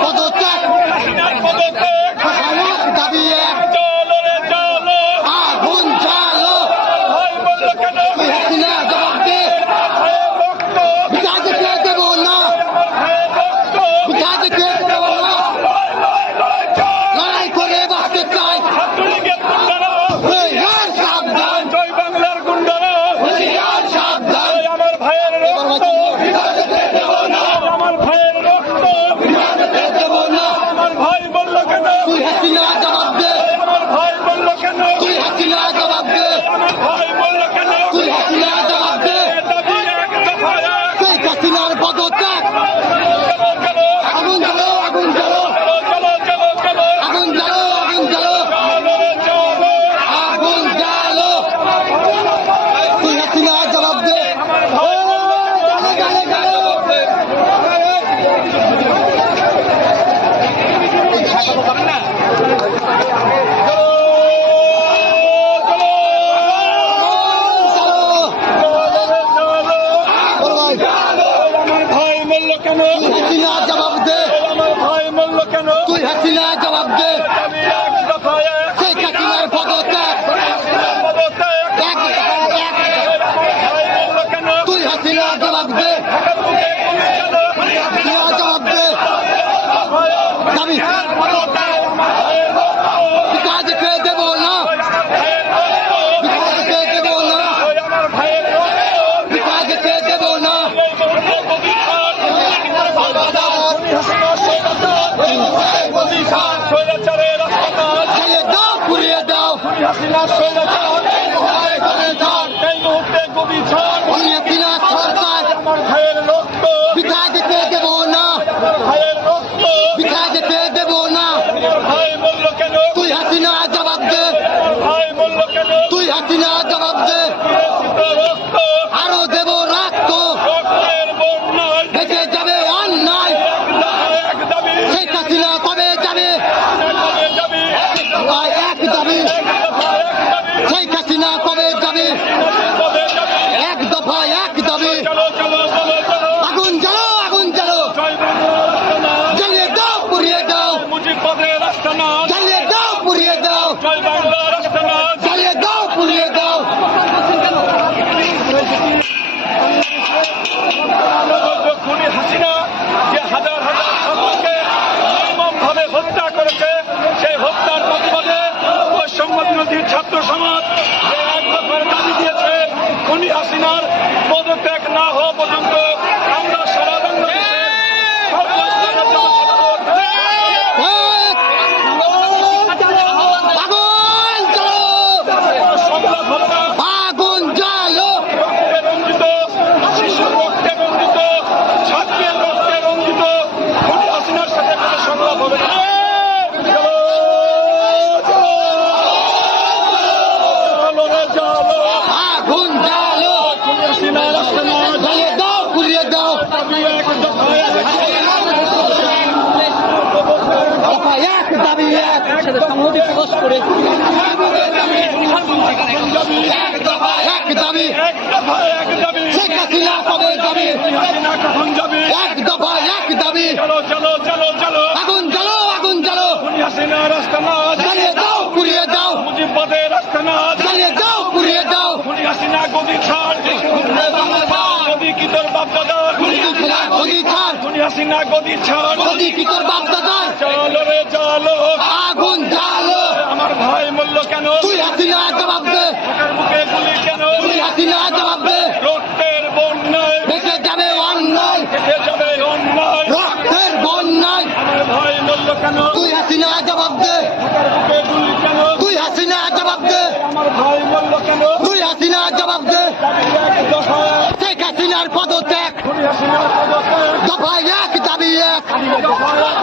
পদত্যাগ দাবি এক আগুন জ্বালো হাসিনা জবাব দে বিচারকে কে দেব না বিচারকে কে দেব না লড়াই করে বাঁচতে চাই সাবধান জয় বাংলার গুন্ডারা সাবধান আমার ভাইয়ের রক্ত আমার ভাইয়ের রক্ত দেব না আমার ভাই বলল কেন তুই হাসিনা জবাব দে আমার ভাই বলল কেন তুই হাসিনা জবাব দে আমার ভাই বলল কেন তুই হাসিনা জবাব দে দাবি এক দফা এক শেখ হাসিনার পদত্যাগ চলো চলো আগুন জ্বালো আগুন জ্বালো চলো চলো চলো আগুন জ্বালো আগুন জ্বালো চলো আগুন জ্বালো তুই হাসিনা জবাব দে আমার ভাই বলল কেন হাসিনা জবাব দে আমার ভাই বলল কেন তুই হাসিনা জবাব দে দাবি এক দফা এক শেখ হাসিনার পদত্যাগ এক ভাই বলল কেন তুই হাসিনা জবাব দে হাসিনা জবাব দে দাবি কাজকে দেব না কাজকে দেব না আমার ভাইয়ের কাজকে দেব না স্বৈরাচারের ছেড়ে দাও পুড়িয়ে দাও হাসিনা স্বৈরাচার এই মুহূর্তে গভীর ঝড় হাসিনা সরকার আমার ভাইয়ের রক্ত কাজকে দেব না আমার ভাইয়ের রক্ত কাজকে দেব না আমার ভাই বলল কেন তুই হাসিনা জবাব দে আমার ভাই বলল কেন তুই হাসিনা জবাব দে রক্ত আরো দেব রক্ত রক্তের বন্যায় ভেসে যাবে অন্যায় এক দাবি শেখ হাসিনা কবে যাবে দাবি এক দাবি শেখ হাসিনা কবে যাবে এক দফা এক দাবি চলো চলো চলো চলো আগুন জ্বালো আগুন জ্বালো জয় বাংলা জ্বালিয়ে দাও পুড়িয়ে দাও মুজিববাদের আস্তানা জ্বালিয়ে দাও পুড়িয়ে দাও জয় বাংলার আস্তানা জ্বালিয়ে দাও পুড়িয়ে দাও খুনি হাসিনা যে হাজার হাজার ছাত্রকে নির্মমভাবে হত্যা করেছে সেই হত্যার প্রতিবাদে বৈষম্য বিরোধী ছাত্র সমাজ যে এক দফার দাবি দিয়েছে খুনি হাসিনার পদত্যাগ না হওয়া পর্যন্ত আমরা সারা বাংলাদেশের সর্বস্তরের জনসাধারণ আগুন জ্বালো সংলাপ হবে না। আগুন জ্বালো রক্তে রঞ্জিত শিশুর রক্তে রঞ্জিত ছাত্রের রক্তে রঞ্জিত খুনি হাসিনার সাথে কোনো সংলাপ হবে না। চলো রে চলো আগুন জ্বালো খুনি হাসিনার আস্তানা জ্বালিয়ে দাও পুড়িয়ে দাও দাবি এক দফা এক দফা এক দাবি এক সংহতি প্রকাশ করে এক দফা এক দাবি এক দফা এক দাবি শেখ হাসিনা কবে যাবে হাসিনা কখন যাবে এক দফা এক দাবি চলো চলো চলো চলো আগুন জ্বালো আগুন জ্বালো খুনি হাসিনার আস্তানা জ্বালিয়ে দাও পুড়িয়ে দাও মুজিববাদের আস্তানা জ্বালিয়ে দাও পুড়িয়ে দাও খুনি হাসিনা গদি ছাড় গদি কি তোর বাপ দাদা গদি ছাড় খুনি হাসিনা গদি ছাড় গদি কি তোর বাপ দাদার চলো রে চলো আগুন জ্বালো আমার ভাই মূল্য কেন তুই হাসিনা জবাব দে বুকের বুকে গুলি কেন তুই হাসিনা জবাব দে রক্তের বন্যায় বেঁচে যাবে অন্যায় কেটে যাবে অন্যায় রক্তের বন্যায় আমার ভাই মূল্য কেন তুই হাসিনা জবাব দে বুকের বুকে গুলি কেন তুই হাসিনা জবাব দে আমার ভাই মূল্য কেন তুই হাসিনা জবাব দে এক দফা শেখ হাসিনার পদত্যাগ খুনি হাসিনার পদত্যাগ দফা এক দাবি এক দফা এক